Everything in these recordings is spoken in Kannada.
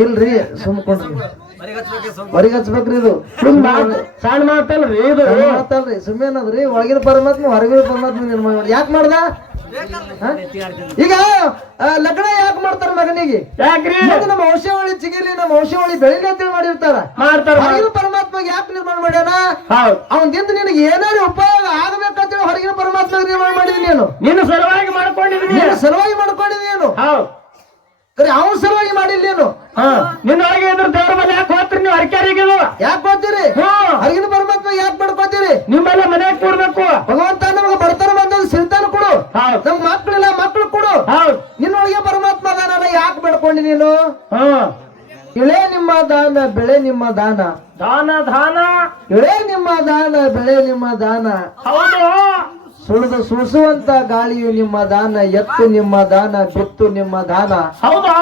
ಇಲ್ರಿ ಸುಮ್ಕೊಂಡ್ರಿ ಹೊರಗೆ ಹಚ್ಬೇಕ್ರಿ ಇದು ಸಣ್ಣ ಮಾತಲ್ರಿ ಇದು ಮಾತಲ್ರಿ ಸುಮ್ಮೇನದ್ರಿ ಒಳಗಿನ ಪರಮಾತ್ಮ ಹೊರಗಿನ ಪರಮಾತ್ಮ ನಿರ್ಮಾಣ ಮಾಡಿ ಯಾಕೆ ಮಾಡ್ದ ಈಗ ಲಗ್ನ ಯಾಕೆ ಮಾಡ್ತಾರ ಮಗನಿಗೆ ಯಾಕ್ರಿ ನಮ್ಮ ವಂಶಾವಳಿ ಚಿಗಿಲಿ ನಮ್ಮ ವಂಶಾವಳಿ ಬೆಳಿಲಿ ಅಂತೇಳಿ ಮಾಡಿರ್ತಾರ ಹೊರಗಿನ ಪರಮಾತ್ಮ ಯಾಕೆ ನಿರ್ಮಾಣ ಮಾಡ್ಯಾನ ಅವನದಿಂದ ನಿನಗೆ ಏನಾದ್ರು ಉಪಯೋಗ ಆಗಬೇಕಂತೇಳಿ ಹೊರಗಿನ ಪರಮಾತ್ಮ ನಿರ್ಮಾಣ ಮಾಡಿದೀನಿ ನೀನು ನಿನ್ನ ಸಲುವಾಗಿ ಮಾಡ್ಕೊಂಡಿದ್ದೀನಿ ಸಲುವಾಗಿ ಮಾಡ್ಕೊಂಡಿದ್ದೀನು ಅವನ ಸಲುವಾಗಿ ಮಾಡಿಲ್ಲೇನು ನಿನ್ನೊಳಗೆ ಇದ್ರ ದೇವ್ರ ಮೇಲೆ ಯಾಕೆ ಹೋಗ್ತೀರಿ ನೀವು ಅರ್ಕ್ಯಾರಿಗೆ ಯಾಕೆ ಹೋಗ್ತೀರಿ ಹೊರಗಿನ ಪರಮಾತ್ಮ ಯಾಕೆ ಮಾಡ್ಕೋತೀರಿ ನಿಮ್ಮೆಲ್ಲ ಮನೆಯಾಗ ಕೂಡ್ಬೇಕು ಭಗವಂತ ನಮಗೆ ಬಡತನ ಬಂದ ಸಿರಿತಾನ ಕೊಡು ನಮ್ಗೆ ಮಕ್ಕಳಿಲ್ಲ ಮಕ್ಕಳು ಕೊಡು ನಿನ್ನೊಳಗೆ ಪರಮಾತ್ಮ ದಾನ ಯಾಕೆ ಬೇಡ್ಕೊಂಡಿ ನೀನು ಇಳೆ ನಿಮ್ಮ ದಾನ ಬೆಳೆ ನಿಮ್ಮ ದಾನ ದಾನ ದಾನ ಇಳೆ ನಿಮ್ಮ ದಾನ ಬೆಳೆ ನಿಮ್ಮ ದಾನ ಹೌದು ಸುಳಿಸುವಂತ ಗಾಳಿಯು ನಿಮ್ಮ ದಾನ ಎತ್ತು ನಿಮ್ಮ ದಾನ ಬಿತ್ತು ನಿಮ್ಮ ದಾನ ಹೌದಾ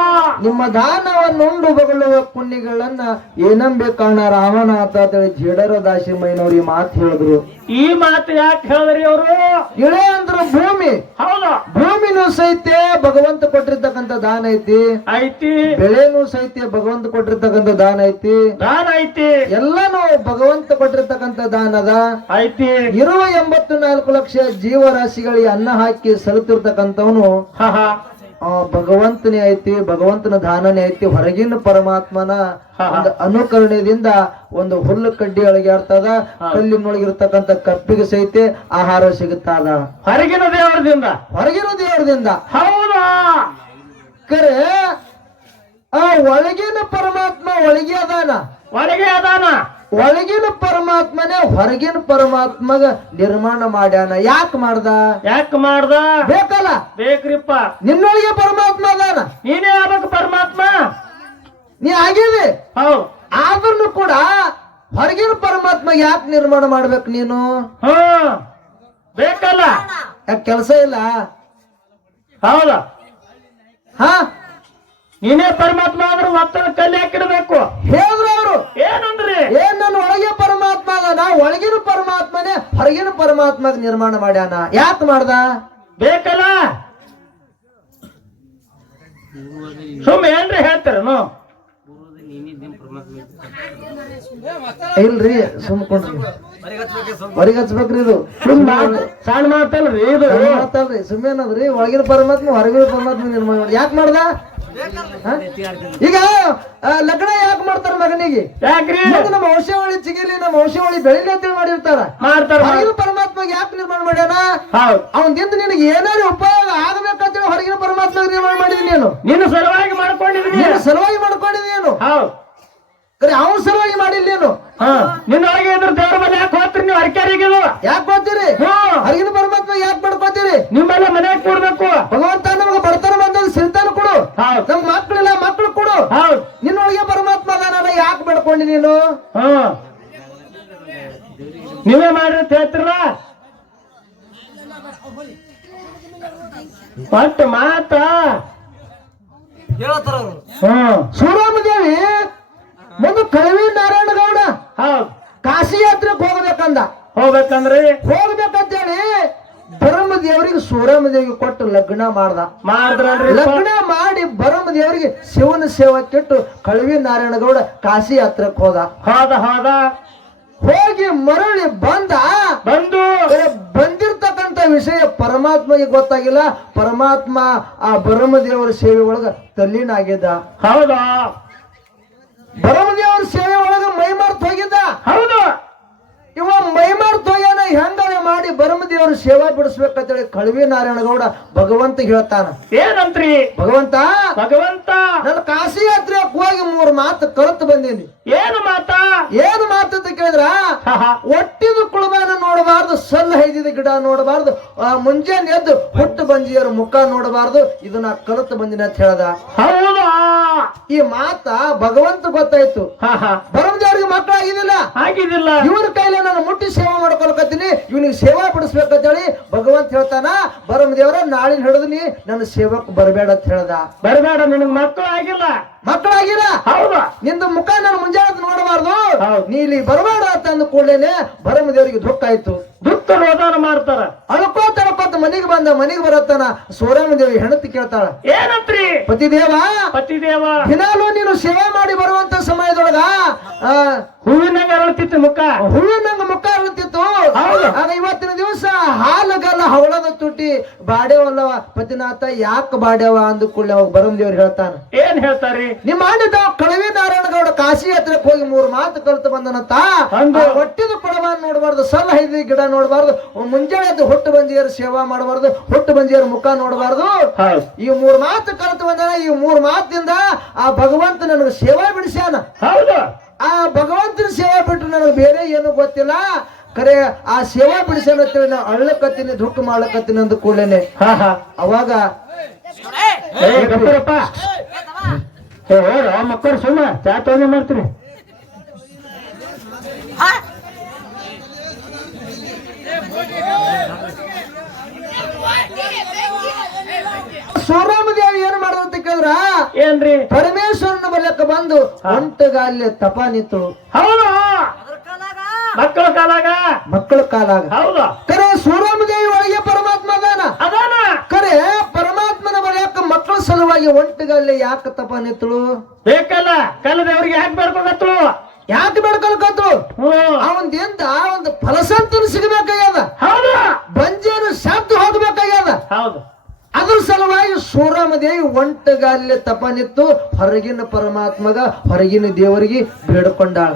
ನಿಮ್ಮ ದಾನವನ್ನುಂಡು ಬಗಳುವ ಪುಣ್ಯಗಳನ್ನ ಏನಂಬೆ ಕಾಣ ರಾಮನ ಅಂತೇಳಿ ಜೇಡರ ದಾಸಿಮಯ್ಯನವ್ರು ಈ ಮಾತು ಹೇಳಿದ್ರು ಈ ಮಾತು ಯಾಕೆ ಹೇಳಿದ್ರಿ ಅವರು ಇಳೆ ಅಂದ್ರ ಭೂಮಿ ಹೌದಾ ಭೂಮಿನೂ ಸಹಿತ ಭಗವಂತ ಕೊಟ್ಟಿರ್ತಕ್ಕಂಥ ದಾನ ಐತಿ ಐತಿ ಬೆಳೆನೂ ಸಹಿತ ಭಗವಂತ ಕೊಟ್ಟಿರ್ತಕ್ಕಂಥ ದಾನ ಐತಿ ಐತಿ ಎಲ್ಲಾನು ಭಗವಂತ ಕೊಟ್ಟಿರ್ತಕ್ಕಂಥ ದಾನದ ಐತಿ ಇರುವ 84 ಲಕ್ಷ ಜೀವರಾಶಿಗಳಿಗೆ ಅನ್ನ ಹಾಕಿ ಸಲುತ್ತಿರ್ತಕ್ಕಂಥವನು ಭಗವಂತನೇ ಐತಿ ಭಗವಂತನ ದಾನನೇ ಐತಿ ಹೊರಗಿನ ಪರಮಾತ್ಮನ ಒಂದು ಅನುಕರಣೆಯಿಂದ ಒಂದು ಹುಲ್ಲು ಕಡ್ಡಿ ಅಳಗ್ಯಾಡ್ತದ ಕಲ್ಲಿನೊಳಗಿರ್ತಕ್ಕಂಥ ಕಪ್ಪಿಗೆ ಸಹಿತ ಆಹಾರ ಸಿಗುತ್ತದ ಹೊರಗಿನ ದೇವರದಿಂದ ಹೌದಾ ಕರೆ ಆ ಒಳಗಿನ ಪರಮಾತ್ಮ ಒಳಗೆ ಅದಾನ ಒಳಗಿನ ಪರಮಾತ್ಮನೇ ಹೊರಗಿನ ಪರಮಾತ್ಮಗ ನಿರ್ಮಾಣ ಮಾಡ್ಯಾನ ಯಾಕೆ ಮಾಡ್ದ ಬೇಕಲ್ಲ ಬೇಕ್ರಿಪ್ಪ ನಿನ್ನೊಳಗೆ ಪರಮಾತ್ಮ ಅದಾನ ನೀನೇ ಆಗ್ಬೇಕು ಪರಮಾತ್ಮ ನೀ ಆಗಿದಿ ಹೌದು ಆದ್ರೂ ಕೂಡ ಹೊರಗಿನ ಪರಮಾತ್ಮ ಯಾಕೆ ನಿರ್ಮಾಣ ಮಾಡ್ಬೇಕು ನೀನು ಬೇಕಲ್ಲ ಯಾಕೆ ಕೆಲಸ ಇಲ್ಲ ಹೌದಾ ನೀನೇ ಪರಮಾತ್ಮ ಆದ್ರೂ ಒತ್ತಡ ಕಲ್ಲಿ ಹಾಕಿಡ್ಬೇಕು ಹೇಳಿದ್ರು ಅವರು ಏನಂದ್ರಿ ನನ್ನ ಒಳಗೆ ಪರಮಾತ್ಮ ಅದಾನ ಒಳಗಿನ ಪರಮಾತ್ಮನೇ ಹೊರಗಿನ ಪರಮಾತ್ಮಗ ನಿರ್ಮಾಣ ಮಾಡ್ಯಾನ ಯಾಕೆ ಮಾಡ್ದ ಬೇಕಲ್ಲ ಏನ್ರಿ ಹೇಳ್ತಾರನು ಇಲ್ರಿ ಸುಮ್ಕೊಂಡ್ರಿ ಹೊರಗೆ ಹಚ್ಬೇಕ್ರಿ ಇದು ಸಣ್ಣ ಮಾತಲ್ರಿ ಇದು ಮಾತಲ್ರಿ ಸುಮ್ಮೇನದ್ರಿ ಒಳಗಿನ ಪರಮಾತ್ಮ ಹೊರಗಿನ ಪರಮಾತ್ಮ ನಿರ್ಮಾಣ ಮಾಡಿ ಯಾಕೆ ಮಾಡ್ದ ಈಗ ಲಗ್ನ ಯಾಕೆ ಮಾಡ್ತಾರ ಮಗನಿಗೆ ಯಾಕ್ರಿ ನಮ್ಮ ವಂಶಾವಳಿ ಚಿಗಿಲಿ ನಮ್ಮ ವಂಶಾವಳಿ ಬೆಳಿಲಿ ಅಂತೇಳಿ ಮಾಡಿರ್ತಾರ ಹೊರಗಿನ ಪರಮಾತ್ಮ ಯಾಕೆ ನಿರ್ಮಾಣ ಮಾಡ್ಯಾನ ಅವನದಿಂದ ನಿನಗೆ ಏನಾದ್ರು ಉಪಯೋಗ ಆಗಬೇಕಂತೇಳಿ ಹೊರಗಿನ ಪರಮಾತ್ಮ ನಿರ್ಮಾಣ ಮಾಡಿದೀನಿ ನೀನು ನಿನ್ನ ಸಲುವಾಗಿ ಮಾಡ್ಕೊಂಡಿದ್ದೀನಿ ಕರೆ ಅವನ ಸಲುವಾಗಿ ಮಾಡಿಲ್ಲೇನು ನಿನ್ನೊಳಗೆ ಇದ್ರ ದೇವ್ರ ಮೇಲೆ ಯಾಕೆ ಹೋಗ್ತೀರಿ ನೀವು ಅರ್ಕ್ಯಾರಿಗೆ ಯಾಕೆ ಹೋಗ್ತೀರಿ ಹೊರಗಿನ ಪರಮಾತ್ಮ ಯಾಕೆ ಮಾಡ್ಕೋತೀರಿ ನಿಮ್ಮೆಲ್ಲ ಮನೆಯಾಗ ಕೂಡ್ಬೇಕು ಭಗವಂತ ನಮಗೆ ಬಡತನ ಬಂದ ಸಿರಿತಾನ ಕೊಡು ನಮ್ ಮಕ್ಕಳಿಲ್ಲ ಮಕ್ಕಳು ಕೊಡು ನಿನ್ನೊಳಗೆ ಪರಮಾತ್ಮ ದಾನ ಯಾಕೆ ಬೇಡ್ಕೊಂಡಿ ನೀನು ನೀವೇ ಮಾಡ್ರಿ ಅಂತ ಹೇಳ್ತಿರ ಪಟ್ಟ ಮಾತ ಸೂರಮದೇವಿ ಮುಂದೆ ಕಳವಿ ನಾರಾಯಣ ಗೌಡ ಕಾಶಿ ಯಾತ್ರೆಗೆ ಹೋಗ್ಬೇಕಂದ್ರಿ ಹೋಗ್ಬೇಕಂತೇಳಿ ಬರಮದೇವರಿಗೆ ಸೂರಮದೇವಿಗೆ ಕೊಟ್ಟು ಲಗ್ನ ಮಾಡಿದ್ರಿ ಲಗ್ನ ಮಾಡಿ ಬರಮದೇವರಿಗೆ ಶಿವನ ಸೇವಾ ಕೆಟ್ಟು ಕಳವಿ ನಾರಾಯಣ ಗೌಡ ಕಾಶಿ ಯಾತ್ರೆಗೆ ಹೋದ ಹೋಗಿ ಮರಳಿ ಬಂದಿರ್ತಕ್ಕಂಥ ವಿಷಯ ಪರಮಾತ್ಮಗೆ ಗೊತ್ತಾಗಿಲ್ಲ ಪರಮಾತ್ಮ ಆ ಬರಮದೇವರ ಸೇವೆ ಒಳಗ ತಲ್ಲೀನಾಗಿದ್ದ ಹೌದಾ ಬರಮದೇವರ ಸೇವೆ ಒಳಗ ಮೈ ಮಾರ್ತ್ ಹೋಗಿದ್ದ ಹೌದು ಇವ ಮೈ ಮಾರ್ತ್ ಹೋಗ್ಯಾನ ಹೆಂಗಾರೆ ಮಾಡಿ ಬರಮದೇವರ ಸೇವಾ ಬಿಡಿಸ್ಬೇಕಂತೇಳಿ ಕಳವಿ ನಾರಾಯಣ ಗೌಡ ಭಗವಂತ ಹೇಳ್ತಾನ ಏನಂತ್ರಿ ಭಗವಂತ ನನ್ನ ಕಾಶಿ ಯಾತ್ರೆ ಹೋಗಿ 3 ಮಾತು ಕಲಿತು ಬಂದೀನಿ ಏನು ಮಾತು ಅಂತ ಕೇಳಿದ್ರ ಒಟ್ಟಿದ ಕುಳಬಾನ ನೋಡಬಾರ್ದು ಸಣ್ಣ ಹೈದಿದ ಗಿಡ ನೋಡಬಾರ್ದು ಮುಂಜಾನೆ ಎದ್ದು ಹುಟ್ಟು ಬಂಜಿಯರ ಮುಖ ನೋಡಬಾರ್ದು ಇದನ್ನ ಕಲಿತು ಬಂದಿನಿ ಅಂತ ಹೇಳ್ದ ಹೌದಾ ಈ ಮಾತ ಭಗವಂತ ಗೊತ್ತಾಯ್ತು ಬರಮದೇವರಿಗೆ ಮಕ್ಕಳು ಆಗಿದಿಲ್ಲ ಇವನ ಕೈಲಿ ನಾನು ಮುಟ್ಟಿ ಸೇವಾ ಮಾಡ್ಕೊಳಕತ್ತೀನಿ ಇವನಿಗೆ ಸೇವಾ ಬಿಡಿಸ್ಬೇಕಂತೇಳಿ ಭಗವಂತ ಹೇಳ್ತಾನ ಬರಮದೇವರ ನಾಳಿನ ಹಿಡಿದು ನೀ ನನ್ನ ಸೇವಕ್ ಬರಬೇಡ ಅಂತ ಹೇಳ್ದ ಬರಬೇಡ ನಿನಗೆ ಮಕ್ಕಳಾಗಿಲ್ಲ ಹೌದಾ ನಿಂದು ಮುಖ ನಾನು ಮುಂಜಾನೆ ನೋಡಬಾರ್ದು ನೀ ಇಲ್ಲಿ ಬರಬೇಡ ಅಂತ ಅಂದ ಕೂಡಲೇನೆ ಬರಮದೇವರಿಗೆ ದುಃಖ ಆಯ್ತು ದುಃಖ ರೋದನ ಮಾಡ್ತಾರ ಅಳ್ಕೋತ ಇವತ್ತು ಮನೆಗೆ ಬರತ್ತಾನ ಸೋರಾಮ ದೇವಿ ಹೆಣತಿ ಕೇಳ್ತಾಳ, ಏನಂತ್ರಿ? ಪತಿದೇವ ದಿನಾಲು ನೀನು ಸೇವೆ ಮಾಡಿ ಬರುವಂತ ಸಮಯದೊಳಗ ಹೂವಿನಂಗ ಅರಳುತ್ತಿತ್ತು ಮುಖ ಅರಳುತ್ತಿತ್ತು. ಆಗ ಇವತ್ತಿನ ದಿವಸ ಹಾಲಗಲ್ಲ ಹವಳದ ತುಟಿ ಬಾಡ್ಯವಲ್ಲವ ಪತಿನಾಥ ಯಾಕೆ ಬಾಡ್ಯವ ಅಂದುಕೊಳ್ಳಿ ಅವಾಗ ಬರಮ್ ದೇವ್ರು ಹೇಳ್ತಾನ. ಏನ್ ಹೇಳ್ತಾರಿ? ನಿಮ್ಮ ಅಣ್ಣ ಕಳವಿ ನಾರಾಯಣಗೌಡ ಕಾಶಿ ಹತ್ರಕ್ಕೆ ಹೋಗಿ 3 ಮಾತು ಕಲ್ತು ಬಂದನಂತ. ಹೊಟ್ಟಿದ ಕೊಡಬಾರ್ದು ನೋಡಬಾರ್ದು, ಸಲ ಹೈದಿ ಗಿಡ ನೋಡಬಾರ್ದು, ಮುಂಜಾನೆ ಎದ್ದು ಹೊಟ್ಟು ಬಂಜಿಯರ ಸೇವಾ ಮಾಡಬಾರ್ದು, ಹೊಟ್ಟು ಬಂಜಿಯರ ಮುಖ ನೋಡಬಾರ್ದು. ಈ 3 ಮಾತು ಕಲ್ತು ಬಂದನ. ಈ 3 ಮಾತಿಂದ ಆ ಭಗವಂತ ನನಗೆ ಸೇವಾ ಬಿಡಿಸ್ಯಾನ. ಹೌದು, ಆ ಭಗವಂತನ ಸೇವಾ ಬಿಟ್ಟು ನನಗೆ ಬೇರೆ ಏನು ಗೊತ್ತಿಲ್ಲ. ಖರೆ ಆ ಸೇವಾ ಬಿಡಿಸ್ಯಾನ ಅಂತೇಳಿ ನಾವು ಅಳ್ಳಕತ್ತೀನಿ, ದುಃಖ ಮಾಡ್ಲಕತ್ತೀನಿ ಅಂದ ಕೂಡಲೇನೆ ಅವಾಗ ಮಕ್ಕಳು ಸುಮ್ಮ ಚಾ ತಗೊಂಡು ಮಾಡ್ತೀರಿ. ಸೋರಾಮ ದೇವಿ ಏನ್ ಮಾಡೋದಂತ ಕೇಳಿದ್ರ ಏನ್ರಿ? ಪರಮೇಶ್ವರನ ಬಲ್ಯಕ್ಕ ಬಂದು ಒಂಟಗಾಲಿ ತಪ ನಿಂತು. ಹೌದು, ಮಕ್ಕಳ ಕಾಲಾಗ. ಹೌದು, ಕರೆ ಸೋರಾಮ ದೇವಿ ಒಳಗೆ ಪರಮಾತ್ಮ ಅದಾನ. ಕರೆ ಪರಮಾತ್ಮನ ಬಲ್ಯಕ್ಕ ಮಕ್ಕಳ ಸಲುವಾಗಿ ಒಂಟಗಾಲಿ ಯಾಕೆ ತಪ ನಿಂತಳು? ಬೇಕಲ್ಲ, ಕಲ್ಲದೇವ್ರಿಗೆ ಯಾಕೆ ಬೇಡ್ಕೊಳತ್ತಳು? ಯಾಕೆ ಬೆಳ್ಕೊಳ್ಕತ್ರು? ಅವಂದಿಂದ ಒಂದು ಫಲಸಂತನು ಸಿಗಬೇಕಾಗ್ಯದ. ಹೌದು, ಬಂಜೇನು ಶಬ್ದ ಹೋಗ್ಬೇಕಾಗ್ಯದ. ಹೌದು, ಅದ್ರ ಸಲುವಾಗಿ ಸೋರಾಮ ದೇವಿ ಒಂಟಗಾಲಿ ತಪ ನಿಂತು ಹೊರಗಿನ ಪರಮಾತ್ಮಗ ಹೊರಗಿನ ದೇವರಿಗೆ ಬೇಡ್ಕೊಂಡಾಳ.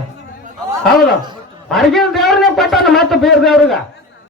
ಹೌದು, ಹೊರಗಿನ ದೇವ್ರನ್ನ ಕೊಟ್ಟಾನ, ಮತ್ತೆ ಬೇರೆ ದೇವ್ರಿಗ